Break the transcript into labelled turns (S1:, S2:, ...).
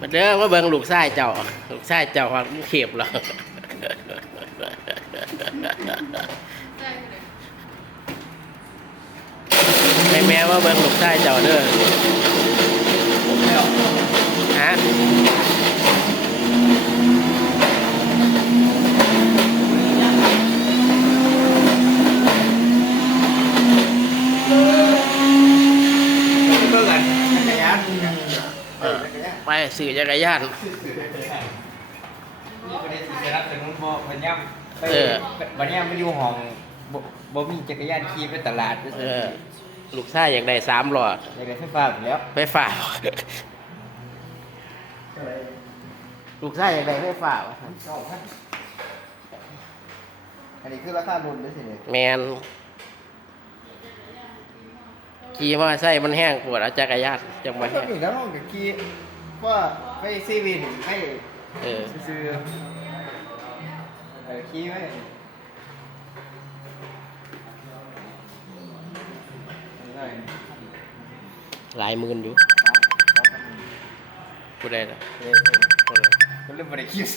S1: มาเด้อว่าเบิ่งลูกชายเจ้า ลูกชายเจ้าฮอดกรุงเทพเหรอให้แม่ว่าเบิ่งลูกชายเจ้าเด้อฮะ
S2: เบิ่งกันจักรยาน
S1: เออ ไปสื่อจักรยาน
S2: นี่ประเด็นที่จะรับจากนู้นบ่บัญญัติไป
S1: เออ
S2: บัญญัติไปอยู่ห้องบ่บ่มีจักรยานขี่ไปตลาด
S1: เออลูกชายอยากได้สามหลอด
S2: อยากได้ไฟฟ้าหมดแล้ว
S1: ไฟฟ้าลูกชายอยากได้ไฟฟ้า
S2: อันนี้คือราคารุ่นด้วยสิเนี่ย
S1: แมน ขี่มอไซค์มันแห้งปวดเอาจักรยานจังมา
S2: ต้
S1: แห้
S2: อง
S1: ง
S2: มีแล้วน้องกับขี่ว่าไปซีวินให้
S1: เออ
S2: ซื้อเออขี่ไว้ได้
S1: หลายหมื่นอยู่
S2: ครับครับ
S1: ผู้ใดล่ะ
S2: เออ
S1: ผู้ใด
S2: ก็เริ่มบริคิด